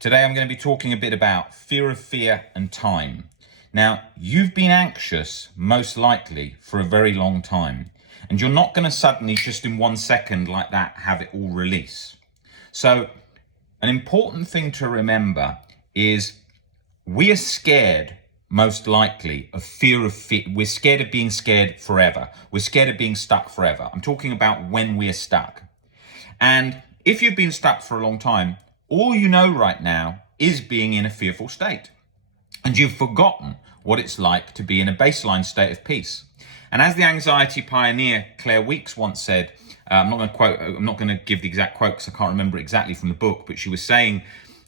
Today I'm going to be talking a bit about fear and time. Now, you've been anxious, most likely, for a very long time, and you're not going to suddenly, just in 1 second like that, have it all release. So, an important thing to remember is we are scared, most likely, of fear. We're scared of being scared forever. We're scared of being stuck forever. I'm talking about when we're stuck. And if you've been stuck for a long time, all you know right now is being in a fearful state. And you've forgotten what it's like to be in a baseline state of peace. And as the anxiety pioneer Claire Weeks once said, I'm not going to give the exact quote because I can't remember it exactly from the book, but she was saying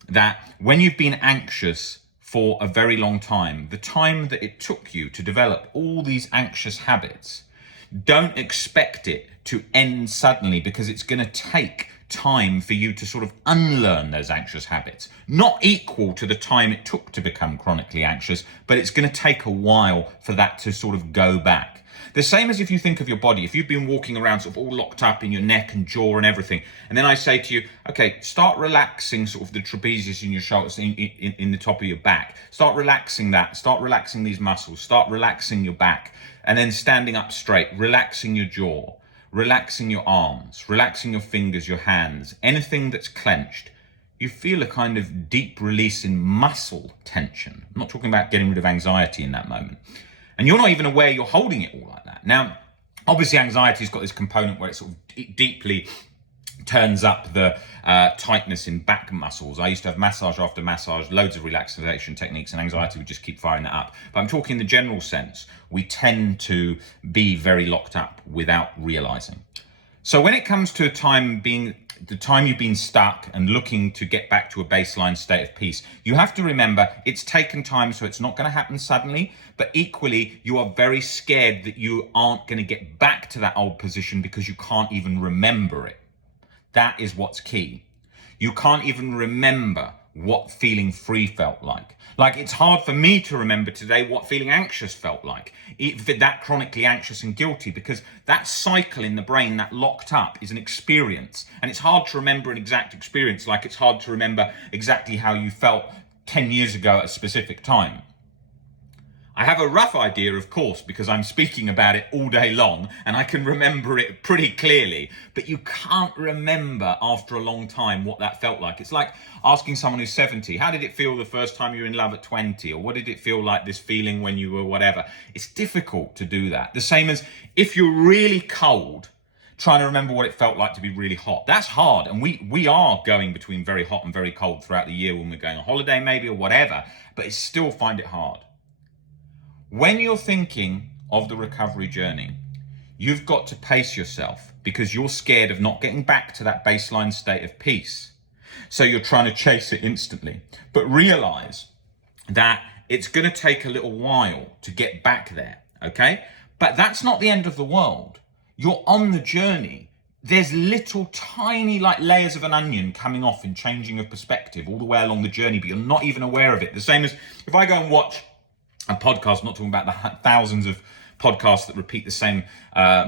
that when you've been anxious for a very long time, the time that it took you to develop all these anxious habits, don't expect it to end suddenly, because it's going to take time for you to sort of unlearn those anxious habits. Not equal to the time it took to become chronically anxious, but it's going to take a while for that to sort of go back. The same as if you think of your body. If you've been walking around sort of all locked up in your neck and jaw and everything, and then I say to you, okay, start relaxing sort of the trapezius in your shoulders, in the top of your back. Start relaxing that. Start relaxing these muscles. Start relaxing your back. And then standing up straight, relaxing your jaw, relaxing your arms, relaxing your fingers, your hands, anything that's clenched. You feel a kind of deep release in muscle tension. I'm not talking about getting rid of anxiety in that moment. And you're not even aware you're holding it all like that. Now, obviously, anxiety's got this component where it sort of deeply turns up the tightness in back muscles. I used to have massage after massage, loads of relaxation techniques, and anxiety would just keep firing that up. But I'm talking in the general sense. We tend to be very locked up without realizing. So when it comes to the time you've been stuck and looking to get back to a baseline state of peace, you have to remember it's taken time, so it's not going to happen suddenly. But equally, you are very scared that you aren't going to get back to that old position because you can't even remember it. That is what's key. You can't even remember what feeling free felt like. Like, it's hard for me to remember today what feeling anxious felt like, that chronically anxious and guilty, because that cycle in the brain, that locked up, is an experience. And it's hard to remember an exact experience, like it's hard to remember exactly how you felt 10 years ago at a specific time. I have a rough idea, of course, because I'm speaking about it all day long and I can remember it pretty clearly, but you can't remember after a long time what that felt like. It's like asking someone who's 70, how did it feel the first time you were in love at 20? Or what did it feel like, this feeling when you were whatever? It's difficult to do that. The same as if you're really cold, trying to remember what it felt like to be really hot. That's hard. And we are going between very hot and very cold throughout the year when we're going on holiday maybe or whatever, but it's still find it hard. When you're thinking of the recovery journey, you've got to pace yourself because you're scared of not getting back to that baseline state of peace. So you're trying to chase it instantly. But realize that it's going to take a little while to get back there, okay? But that's not the end of the world. You're on the journey. There's little tiny like layers of an onion coming off in changing of perspective all the way along the journey, but you're not even aware of it. The same as if I go and watch a podcast, I'm not talking about the thousands of podcasts that repeat the same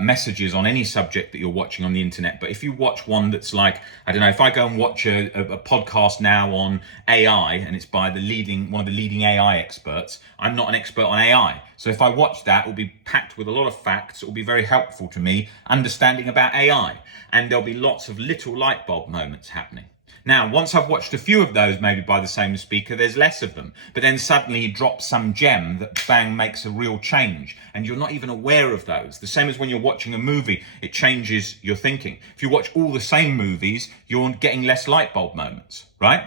messages on any subject that you're watching on the internet. But if you watch one that's like, I don't know, if I go and watch a podcast now on AI and it's by one of the leading AI experts, I'm not an expert on AI. So if I watch that, it will be packed with a lot of facts. It will be very helpful to me understanding about AI. And there'll be lots of little light bulb moments happening. Now, once I've watched a few of those, maybe by the same speaker, there's less of them. But then suddenly he drops some gem that bang makes a real change. And you're not even aware of those. The same as when you're watching a movie, it changes your thinking. If you watch all the same movies, you're getting less light bulb moments, right?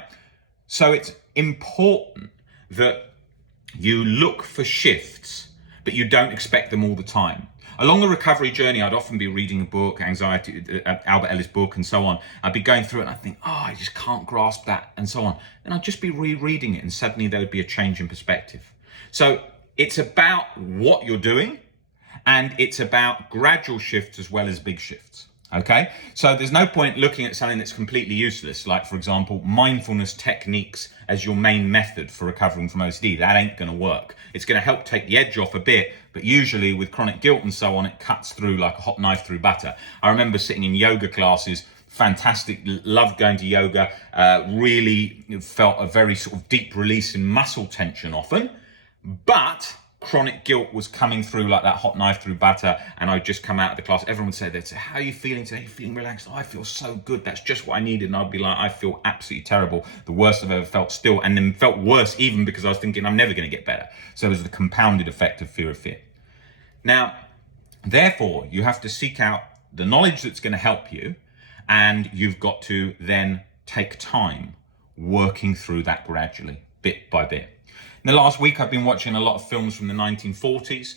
So it's important that you look for shifts, but you don't expect them all the time. Along the recovery journey, I'd often be reading a book, Albert Ellis' book and so on. I'd be going through it and I'd think, I just can't grasp that and so on. And I'd just be rereading it and suddenly there would be a change in perspective. So it's about what you're doing and it's about gradual shifts as well as big shifts. Okay, so there's no point looking at something that's completely useless, like, for example, mindfulness techniques as your main method for recovering from OCD. That ain't going to work. It's going to help take the edge off a bit, but usually with chronic guilt and so on, it cuts through like a hot knife through butter. I remember sitting in yoga classes fantastic, loved going to yoga, really felt a very sort of deep release in muscle tension often, but chronic guilt was coming through like that hot knife through butter, and I'd just come out of the class. Everyone would say, they'd say, how are you feeling today? Are you feeling relaxed? Oh, I feel so good. That's just what I needed. And I'd be like, I feel absolutely terrible. The worst I've ever felt still. And then felt worse even because I was thinking I'm never going to get better. So it was the compounded effect of fear. Now, therefore, you have to seek out the knowledge that's going to help you, and you've got to then take time working through that gradually, bit by bit. In the last week, I've been watching a lot of films from the 1940s,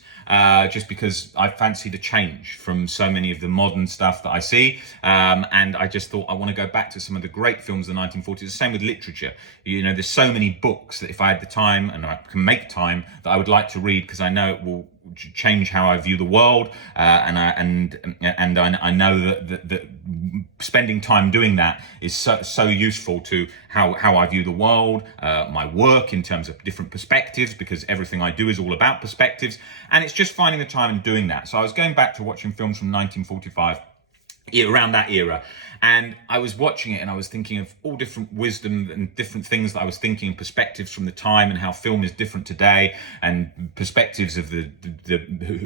just because I fancied a change from so many of the modern stuff that I see. And I just thought I want to go back to some of the great films of the 1940s. The same with literature. You know, there's so many books that if I had the time and I can make time that I would like to read, because I know it will change how I view the world, and I know that spending time doing that is so useful to how I view the world, my work in terms of different perspectives, because everything I do is all about perspectives, and it's just finding the time and doing that. So I was going back to watching films from 1945, around that era, and I was watching it and I was thinking of all different wisdom and different things that I was thinking, perspectives from the time, and how film is different today, and perspectives of the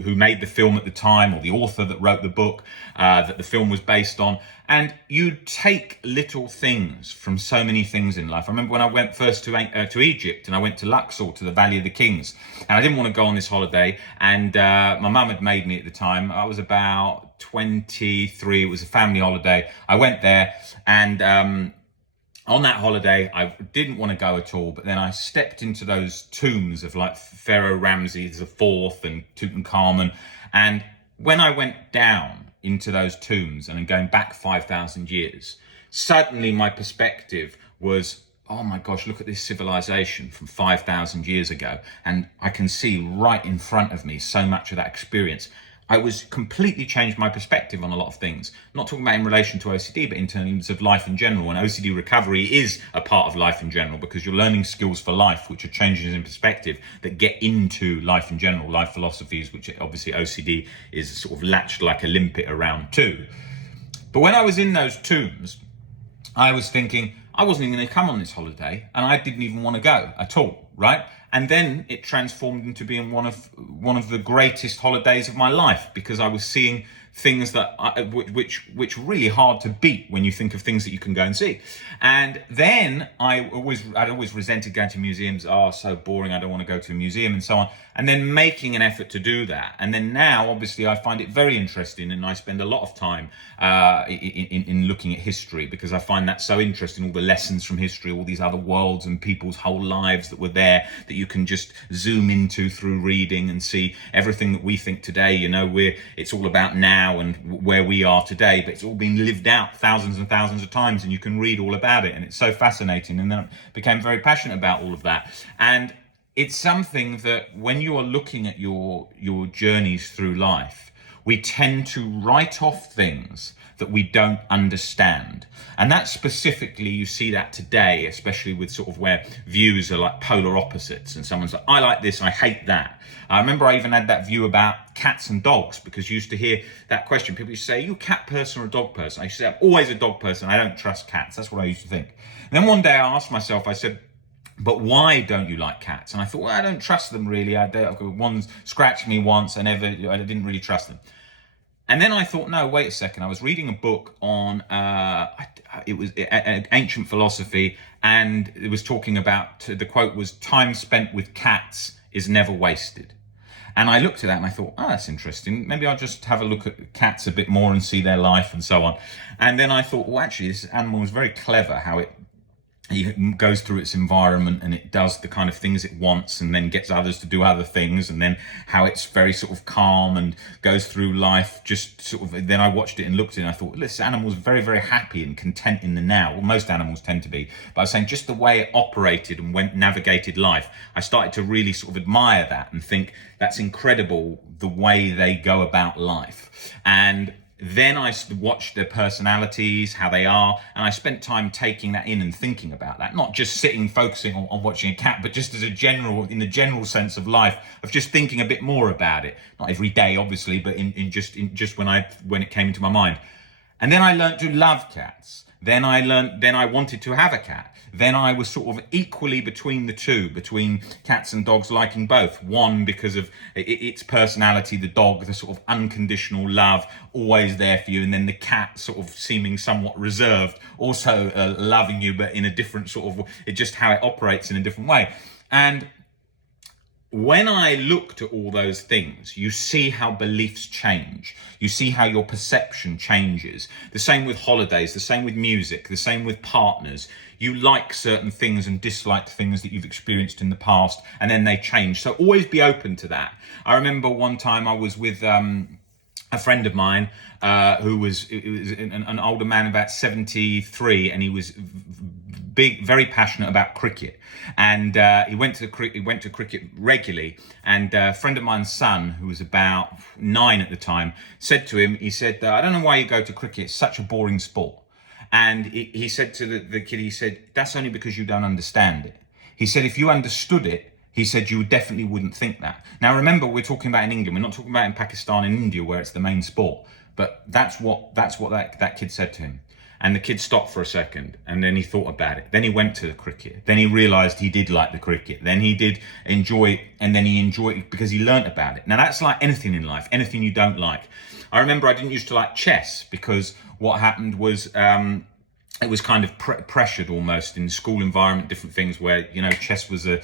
who made the film at the time, or the author that wrote the book that the film was based on. And you take little things from so many things in life. I remember when I went first to Egypt, and I went to Luxor, to the Valley of the Kings, and I didn't want to go on this holiday, and my mum had made me at the time. I was about 23. It was a family holiday. I went there, and on that holiday, I didn't want to go at all, but then I stepped into those tombs of like Pharaoh Ramses IV and Tutankhamun, and when I went down into those tombs and going back 5,000 years, suddenly my perspective was, oh my gosh, look at this civilization from 5,000 years ago. And I can see right in front of me so much of that experience. I was completely changed my perspective on a lot of things. I'm not talking about in relation to OCD, but in terms of life in general. And OCD recovery is a part of life in general, because you're learning skills for life, which are changes in perspective that get into life in general, life philosophies, which obviously OCD is sort of latched like a limpet around too. But when I was in those tombs, I was thinking, I wasn't even going to come on this holiday, and I didn't even want to go at all, right? And then it transformed into being one of the greatest holidays of my life, because I was seeing things that which really hard to beat when you think of things that you can go and see. And then I'd always resented going to museums. Oh, so boring, I don't want to go to a museum, and so on. And then making an effort to do that. And then now, obviously, I find it very interesting, and I spend a lot of time in looking at history, because I find that so interesting, all the lessons from history, all these other worlds and people's whole lives that were there, that you can just zoom into through reading and see everything that we think today. You know, it's all about now and where we are today, but it's all been lived out thousands and thousands of times, and you can read all about it, and it's so fascinating. And then I became very passionate about all of that. And it's something that when you are looking at your journeys through life, we tend to write off things that we don't understand. And that specifically, you see that today, especially with sort of where views are like polar opposites, and someone's like, I like this, I hate that. I remember I even had that view about cats and dogs, because you used to hear that question. People used to say, are you a cat person or a dog person? I used to say, I'm always a dog person, I don't trust cats. That's what I used to think. And then one day I asked myself, I said, but why don't you like cats? And I thought, well, I don't trust them really. One scratched me once, I didn't really trust them. And then I thought, no, wait a second. I was reading a book on, it was ancient philosophy, and it was talking about, the quote was, time spent with cats is never wasted. And I looked at that and I thought, oh, that's interesting. Maybe I'll just have a look at cats a bit more and see their life and so on. And then I thought, well, actually, this animal is very clever, how it goes through its environment and it does the kind of things it wants, and then gets others to do other things, and then how it's very sort of calm and goes through life just sort of. Then I watched it and looked at it and I thought, this animal's very, very happy and content in the now. Well, most animals tend to be, but I was saying just the way it operated and navigated life, I started to really sort of admire that and think that's incredible, the way they go about life. And then I watched their personalities, how they are, and I spent time taking that in and thinking about that. Not just sitting, focusing on watching a cat, but just as in the general sense of life, of just thinking a bit more about it. Not every day, obviously, but in just when it came into my mind. And then I learned to love cats. Then I wanted to have a cat. Then I was sort of equally between the two, between cats and dogs, liking both. One, because of its personality, the dog, the sort of unconditional love, always there for you. And then the cat sort of seeming somewhat reserved, also loving you, but in a different sort of, it just how it operates in a different way. And when I looked at all those things, you see how beliefs change. You see how your perception changes. The same with holidays, the same with music, the same with partners. You like certain things and dislike things that you've experienced in the past, and then they change. So always be open to that. I remember one time I was with a friend of mine who was an older man, about 73, and he was very passionate about cricket, and he went to cricket regularly. And a friend of mine's son, who was about 9 at the time, said to him, he said, I don't know why you go to cricket, it's such a boring sport. And he said to the kid, he said, that's only because you don't understand it. He said, if you understood it, he said, you definitely wouldn't think that. Now, remember, we're talking about in England. We're not talking about in Pakistan and India, where it's the main sport. But that's what that kid said to him. And the kid stopped for a second, and then he thought about it. Then he went to the cricket. Then he realised he did like the cricket. Then he did enjoy it, and then he enjoyed it because he learnt about it. Now, that's like anything in life, anything you don't like. I remember I didn't used to like chess, because what happened was it was kind of pressured almost in the school environment, different things where, you know, chess was a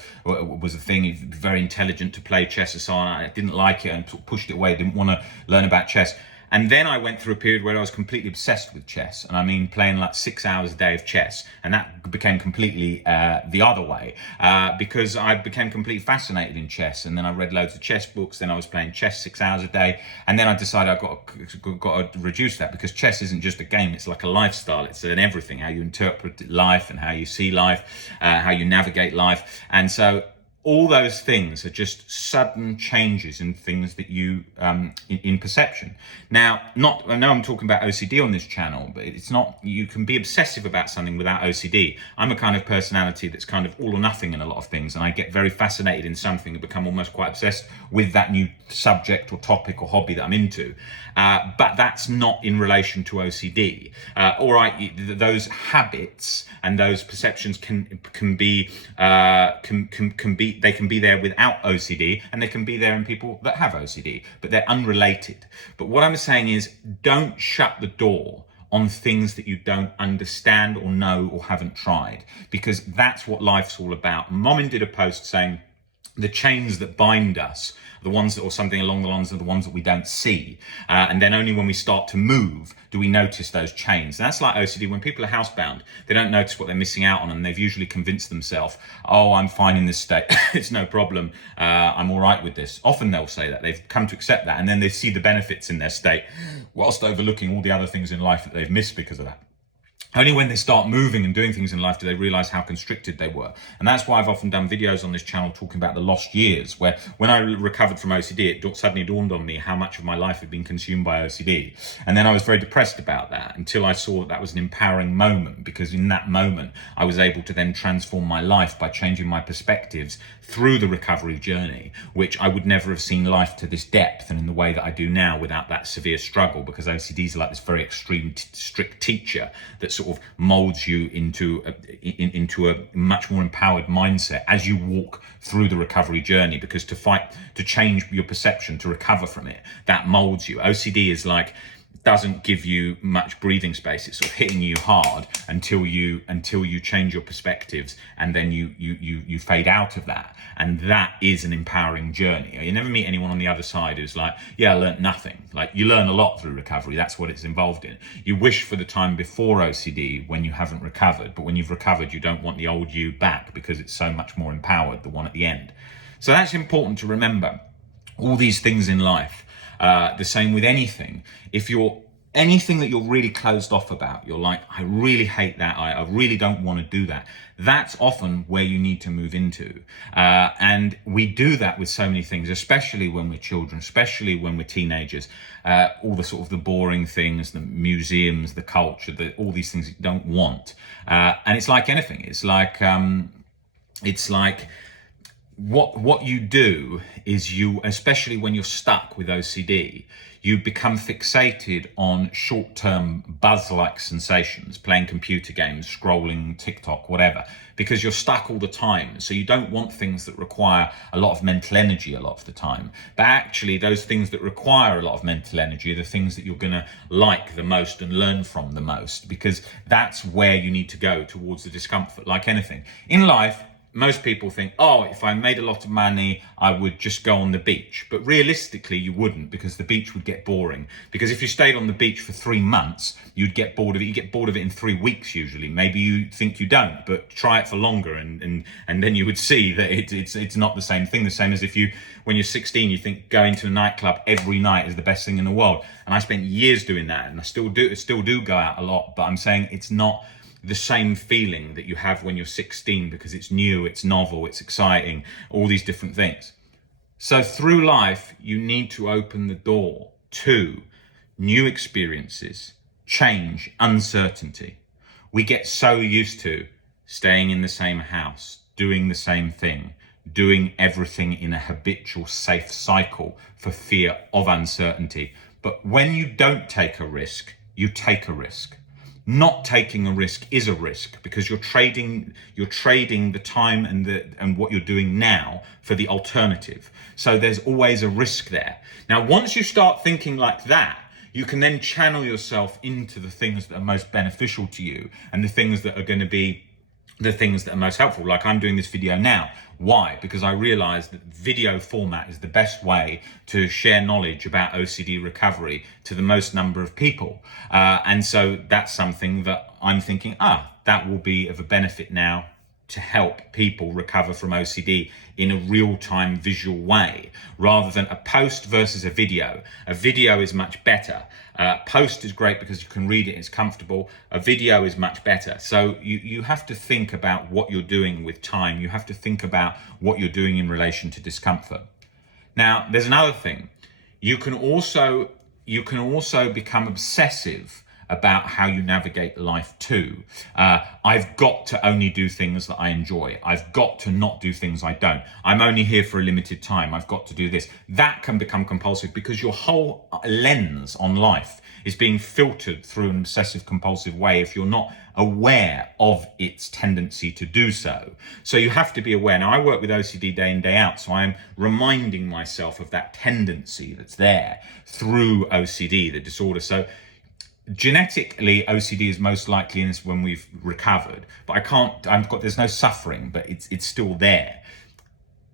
thing, very intelligent to play chess and so on. I didn't like it and pushed it away, didn't want to learn about chess. And then I went through a period where I was completely obsessed with chess. And I mean, playing like 6 hours a day of chess. And that became completely the other way, because I became completely fascinated in chess. And then I read loads of chess books. Then I was playing chess 6 hours a day. And then I decided I've got to reduce that, because chess isn't just a game. It's like a lifestyle. It's an everything, how you interpret life and how you see life, how you navigate life. And so all those things are just sudden changes in things that you, in perception. Now, I know I'm talking about OCD on this channel, but it's not, you can be obsessive about something without OCD. I'm a kind of personality that's kind of all or nothing in a lot of things, and I get very fascinated in something and become almost quite obsessed with that new subject or topic or hobby that I'm into. But that's not in relation to OCD. All right, those habits and those perceptions can be there without OCD, and they can be there in people that have OCD, but they're unrelated. But what I'm saying is, don't shut the door on things that you don't understand or know or haven't tried, because that's what life's all about. Momin did a post saying, the chains that bind us, the ones that, or something along the lines of the ones that we don't see. And then only when we start to move do we notice those chains. And that's like OCD. When people are housebound, they don't notice what they're missing out on, and they've usually convinced themselves, oh, I'm fine in this state. It's no problem. I'm all right with this. Often they'll say that. They've come to accept that, and then they see the benefits in their state whilst overlooking all the other things in life that they've missed because of that. Only when they start moving and doing things in life do they realize how constricted they were. And that's why I've often done videos on this channel talking about the lost years, where when I recovered from OCD, it suddenly dawned on me how much of my life had been consumed by OCD. And then I was very depressed about that until I saw that was an empowering moment, because in that moment, I was able to then transform my life by changing my perspectives through the recovery journey, which I would never have seen life to this depth and in the way that I do now without that severe struggle, because OCD is like this very extreme, strict teacher that sort of molds you into a much more empowered mindset as you walk through the recovery journey. Because to change your perception, to recover from it, that molds you. OCD is like, doesn't give you much breathing space. It's sort of hitting you hard until you change your perspectives, and then you fade out of that. And that is an empowering journey. You never meet anyone on the other side who's like, yeah, I learned nothing. Like, you learn a lot through recovery. That's what it's involved in. You wish for the time before OCD when you haven't recovered, but when you've recovered, you don't want the old you back, because it's so much more empowered, the one at the end. So that's important to remember. All these things in life. The same with anything. If you're anything that you're really closed off about, you're like, I really hate that, I really don't want to do that. That's often where you need to move into. And we do that with so many things, especially when we're children, especially when we're teenagers. All the sort of the boring things, the museums, the culture, all these things you don't want. And it's like anything. It's like what you do is you, especially when you're stuck with OCD, you become fixated on short-term buzz-like sensations, playing computer games, scrolling TikTok, whatever, because you're stuck all the time. So you don't want things that require a lot of mental energy a lot of the time. But actually, those things that require a lot of mental energy are the things that you're going to like the most and learn from the most, because that's where you need to go towards the discomfort. Like anything in life, most people think, oh, if I made a lot of money, I would just go on the beach. But realistically, you wouldn't, because the beach would get boring. Because if you stayed on the beach for 3 months, you'd get bored of it. You get bored of it in 3 weeks usually. Maybe you think you don't, but try it for longer, and then you would see that it's not the same thing. The same as if you, when you're 16, you think going to a nightclub every night is the best thing in the world. And I spent years doing that, and I still do go out a lot. But I'm saying it's not the same feeling that you have when you're 16, because it's new, it's novel, it's exciting, all these different things. So through life, you need to open the door to new experiences, change, uncertainty. We get so used to staying in the same house, doing the same thing, doing everything in a habitual, safe cycle for fear of uncertainty. But when you don't take a risk, you take a risk. Not taking a risk is a risk, because you're trading the time and what you're doing now for the alternative. So there's always a risk there. Now, once you start thinking like that, you can then channel yourself into the things that are most beneficial to you and the things that are going to be the things that are most helpful. Like I'm doing this video now. Why? Because I realized that video format is the best way to share knowledge about OCD recovery to the most number of people. And so that's something that I'm thinking, that will be of a benefit now to help people recover from OCD in a real-time visual way, rather than a post versus a video. A video is much better. Post is great because you can read it, it's comfortable. A video is much better. So you have to think about what you're doing with time. You have to think about what you're doing in relation to discomfort. Now, there's another thing. You can also become obsessive about how you navigate life too. I've got to only do things that I enjoy. I've got to not do things I don't. I'm only here for a limited time. I've got to do this. That can become compulsive, because your whole lens on life is being filtered through an obsessive compulsive way if you're not aware of its tendency to do so. So you have to be aware. Now, I work with OCD day in, day out, so I'm reminding myself of that tendency that's there through OCD, the disorder. So genetically, OCD is most likely in this when we've recovered, but there's no suffering, but it's still there.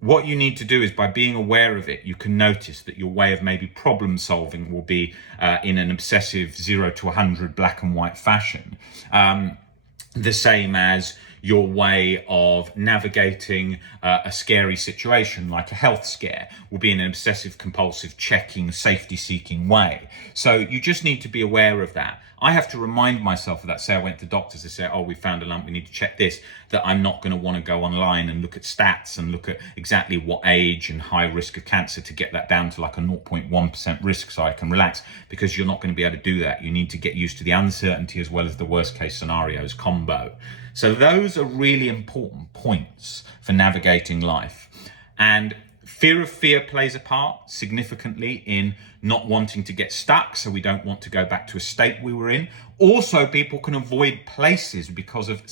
What you need to do is, by being aware of it, you can notice that your way of maybe problem solving will be in an obsessive 0 to 100 black and white fashion. The same as your way of navigating a scary situation, like a health scare, will be in an obsessive compulsive checking, safety seeking way. So you just need to be aware of that. I have to remind myself of that. Say I went to doctors, they say, oh, we found a lump, we need to check this, that I'm not going to want to go online and look at stats and look at exactly what age and high risk of cancer to get that down to like a 0.1% risk so I can relax, because you're not going to be able to do that. You need to get used to the uncertainty as well as the worst case scenarios combo. So those are really important points for navigating life. And fear of fear plays a part significantly in not wanting to get stuck, so we don't want to go back to a state we were in. Also, people can avoid places because of,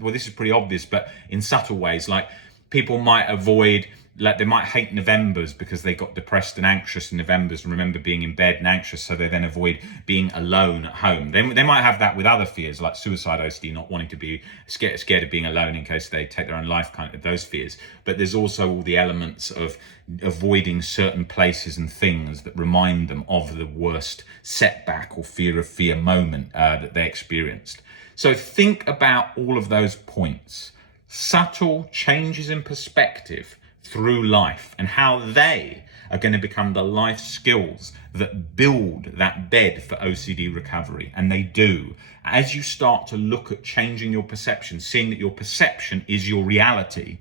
well, this is pretty obvious, but in subtle ways, like people might avoid, like they might hate Novembers because they got depressed and anxious in Novembers and remember being in bed and anxious, so they then avoid being alone at home. They might have that with other fears, like suicide OCD, not wanting to be scared of being alone in case they take their own life, kind of those fears. But there's also all the elements of avoiding certain places and things that remind them of the worst setback or fear of fear moment that they experienced. So think about all of those points. Subtle changes in perspective through life and how they are going to become the life skills that build that bed for OCD recovery. And they do. As you start to look at changing your perception, seeing that your perception is your reality,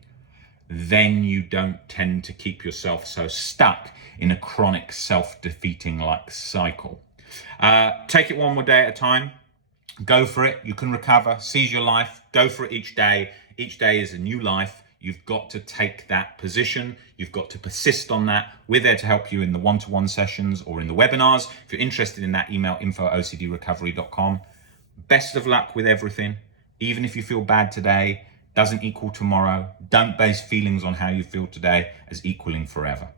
then you don't tend to keep yourself so stuck in a chronic self-defeating like cycle. Take it one more day at a time. Go for it. You can recover. Seize your life. Go for it each day. Each day is a new life. You've got to take that position. You've got to persist on that. We're there to help you in the one-to-one sessions or in the webinars. If you're interested in that, email info@ocdrecovery.com. Best of luck with everything. Even if you feel bad today, doesn't equal tomorrow. Don't base feelings on how you feel today as equaling forever.